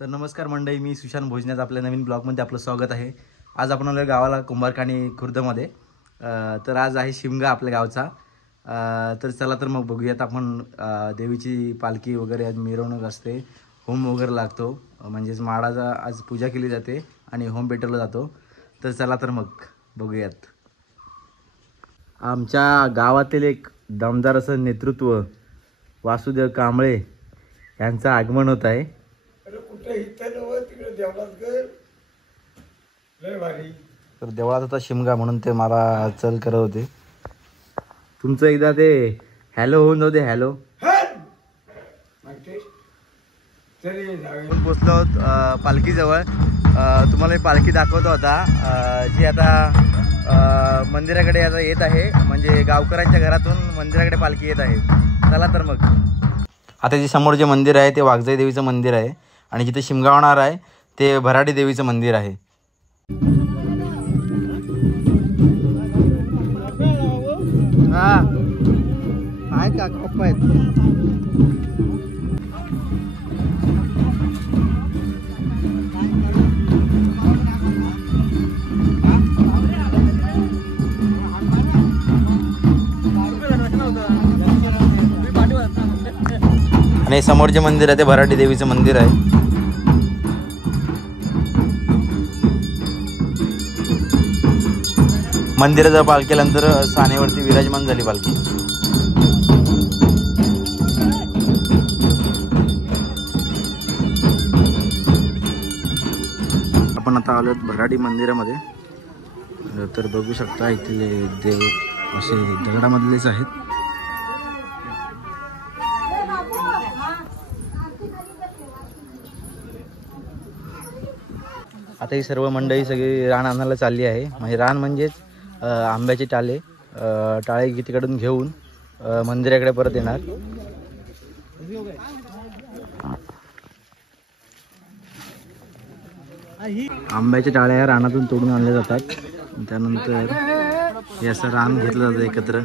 तर नमस्कार मंडळी, मी सुशांत भोजनात आपल्या नवीन ब्लॉगमध्ये आपलं स्वागत आहे। आज आपण आलो गावाला कुंभारखाणी खुर्दमध्ये। तर आज आहे शिमगा आपल्या गावचा। तर चला तर मग बघूयात आपण देवीची पालखी वगैरे आज मिरवणूक असते, होम वगैरे लागतो, म्हणजेच माळाचा आज पूजा केली जाते आणि होम पेटवला जातो। तर चला तर मग बघूयात। आमच्या गावातील एक दमदार असं नेतृत्व वासुदेव कांबळे यांचं आगमन होत आहे। तर देवळात होता शिमगा म्हणून ते मला चल करत होते। तुमचं एकदा ते हॅलो होऊन जाऊ दे। हॅलो पोचलो पालखीजवळ। तुम्हाला पालखी दाखवतो आता, जी आता मंदिराकडे आता येत आहे, म्हणजे गावकऱ्यांच्या घरातून मंदिराकडे पालखी येत आहे। चला तर मग। आता जे समोर जे मंदिर आहे ते वाघजाई देवीचं मंदिर आहे आणि जिथे शिमगा होणार आहे ते भराडी देवीचं मंदिर आहे। हा काय का पप्पा आहेत। आणि समोर जे मंदिर आहे ते भराडी देवीचं मंदिर आहे। मंदिराच्या पालखीनंतर सानेवरती विराजमान झाली पालखी। आपण आता आलो भराडी मंदिरामध्ये। तर बघू शकता इथले देव असे दगडामधलेच आहेत। आता ही सर्व मंडळी सगळी रान आणायला चालली आहे। म्हणजे रान म्हणजेच आंब्याचे टाळे तिकडून घेऊन मंदिराकडे परत येणार। आंब्याचे टाळे या रानातून तोडून आणले जातात, त्यानंतर हे असं रान घेतलं जातं एकत्र।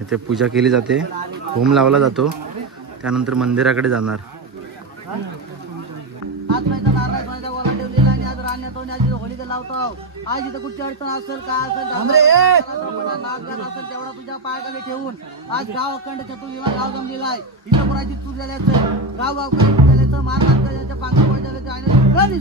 इथे पूजा केली जाते, होम लावला जातो, त्यानंतर मंदिराकडे जाणार। आज इथं कुठची अडचण असेल काय असेल तेवढा तुझ्या पायाखाली ठेवून आज गाव अखंड चतुर्विवाह गाव जमलेला आहे। इथं कुणाची चूक झाल्याचं गाव झाल्याचं महाराष्ट्राच्या पांघरुण झाल्याचं आणि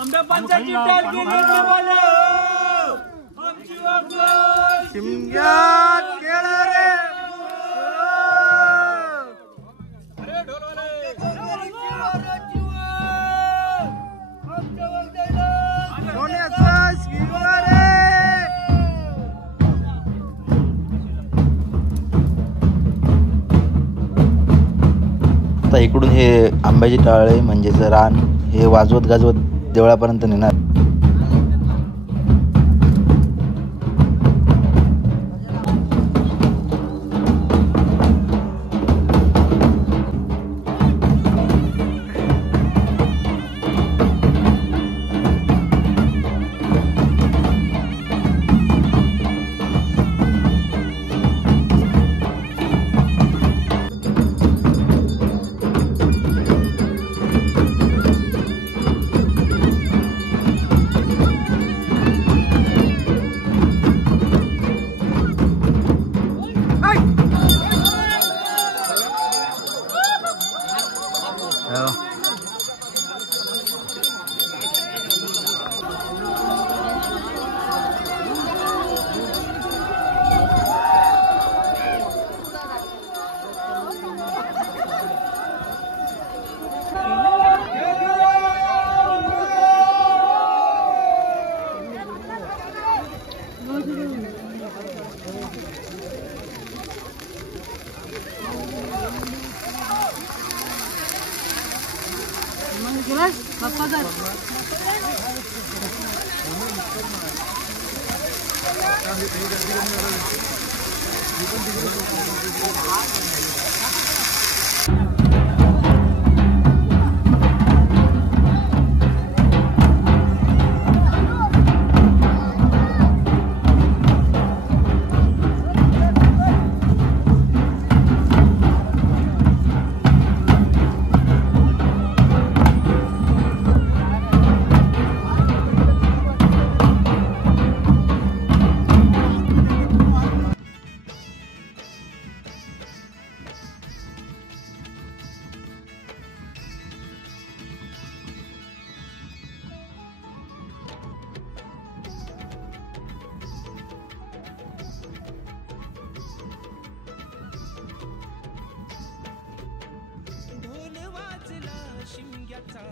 आंब्या पंचाची टाळ केली बोलो आमची वागण शिमग्यात गेला रे अरे ढोलवाले आमच्या वागणीला सोन्याचा शिमगा रे। आता इकडून हे आंब्याची टाळे म्हणजेच रान हे वाजवत गाजवत देवळापर्यंत नेणार।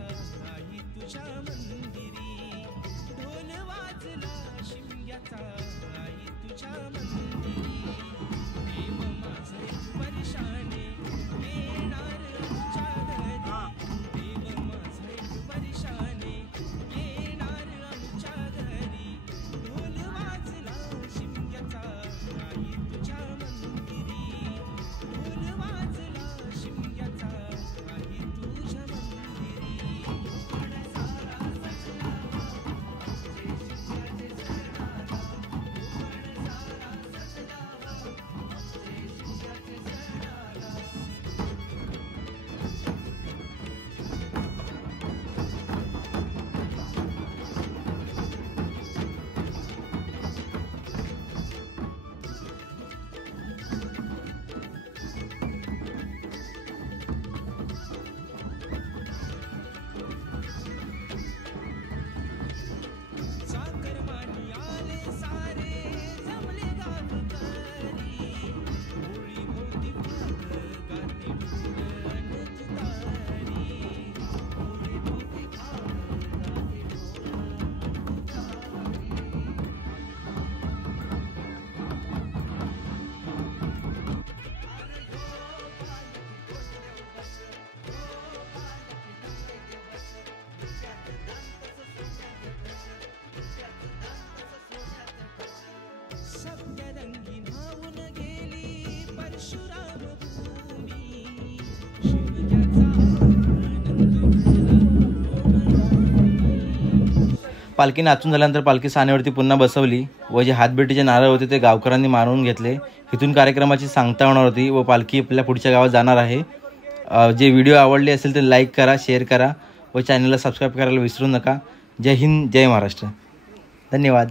आई तुझ्या मंदिरी ढोल वाजला शिमग्याचा आई तुझ्या मंदिरी देव माझे वर्षाने येणार आमच्या घरी देव माझे वर्षाने येणार आमच्या घरी ढोल वाजला शिमग्याचा आई तुझ्या मंदिरी ढोल वाजला शिमग्याचा आई तुझ्या मंदिरी साखरमानी आले सारे जमले गावकरी होळी भोवती भाग गाते ढोल अन तुतारी होळी भोवती भाग गाते सप्तरंगी न्हावून गेली परशुराम भूमी शिमग्याचा पालखी नाचून झाल्यानंतर पालखी सानेवरती पुन्हा बसवली व जे हातबेटीचे नारळ होते ते गावकऱ्यांनी मानवून घेतले. इथून कार्यक्रमाची सांगता होणार होती व पालखी आपल्या पुढच्या गावात जाणार आहे. जे व्हिडिओ आवडले असेल तर लाईक करा, शेअर करा व चॅनलला सबस्क्राईब करायला विसरू नका. जय हिंद, जय महाराष्ट्र. धन्यवाद.